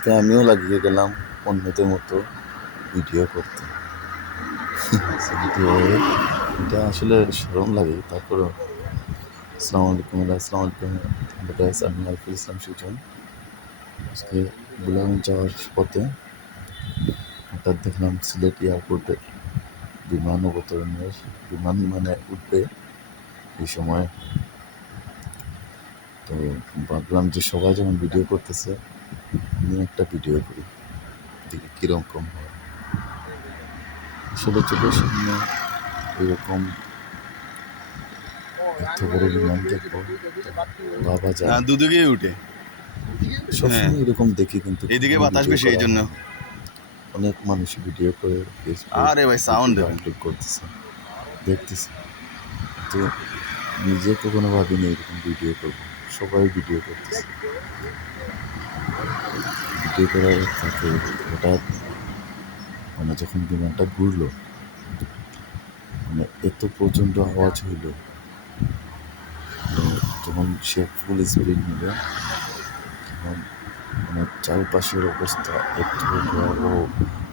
আজকে আমিও লাগিয়ে গেলাম অন্যদের মতো ভিডিও করতে। এটা আসলে শরম লাগে। তারপরও আসসালামু আলাইকুম হ্যালো গাইস, আমি আরিফুল ইসলাম সুজন। আজকে বুলান যাওয়ার পথে হঠাৎ দেখলাম সিলেট এয়ারপোর্টের বিমান অবতরণের বিমান মানে উঠবে এই সময়। তো ভাবলাম যে সবাই যখন ভিডিও করতেছে আমি একটা ভিডিও করি, দেখি কীরকম হয়। আসলে চোখের সামনে এরকম এত বড় বিমান দেখবো বাবা যায় না, দুদিকেই উঠে। সবসময় এরকম দেখি, কিন্তু এইদিকে কখনো বাতাস ভিডিও বেশি, এই করা জন্য। হয়নি। অনেক মানুষ ভিডিও করে ফেসবুক আরে ভাই, সাউন্ড ইউটিউবে দেখেন। আপলোড করতেছে, দেখতেছি। তো নিজে কখনো ভাবিনি এরকম ভিডিও করবো। সবাই ভিডিও করতেছে, ভিডিও করার তাকে হঠাৎ মানে যখন বিমানটা ঘুরলো, মানে এত প্রচণ্ড আওয়াজ হইল, যখন সে ফুল স্পিড নিল তখন মানে চারপাশের অবস্থা এত ভয়াবহ,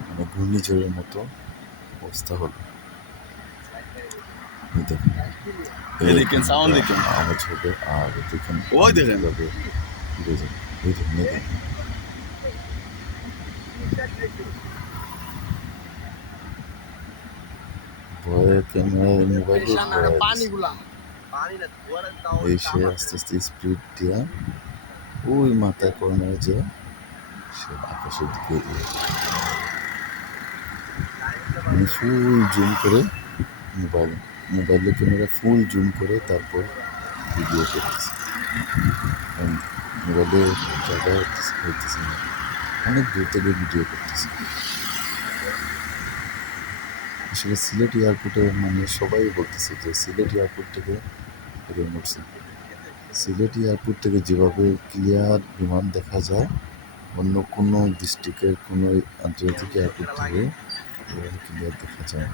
মানে ঘূর্ণিঝড়ের মতো অবস্থা হলো। দেখুন এই দেখেন, সাউন্ড দেখেন। আওয়াজ হবে আর দেখুন ওই দেখেন। কীভাবে উড়ে যাবে। এই দেখুন, এই দেখুন। ভয়ে ক্যামেরায় মোবাইলে এই সে আস্তে আস্তে স্পিড দিয়া ওই মাথায় কর্নারে যে সে আকাশের দিকে এগিয়ে আমি ফুল জুম করে মোবাইলের ক্যামেরা ফুল জুম করে তারপর ভিডিও করতেছি। মোবাইলে জায়গা হইতেছে না, অনেক দূর থেকে ভিডিও করতেছি। আসলে সিলেট এয়ারপোর্টে মানে সবাই বলতেছে যে সিলেট এয়ারপোর্ট থেকে প্লেন উঠছে। সিলেট এয়ারপোর্ট থেকে যেভাবে ক্লিয়ার বিমান দেখা যায় অন্য কোনো ডিস্ট্রিক্টের কোনো আন্তর্জাতিক এয়ারপোর্ট থেকে এভাবে ক্লিয়ার দেখা যায়।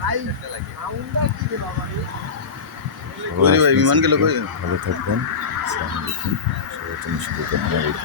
বিমান গেল কই? ভালো থাকবেন। আসসালামু আলাইকুম। সবার জন্য শুভকামনা রইল।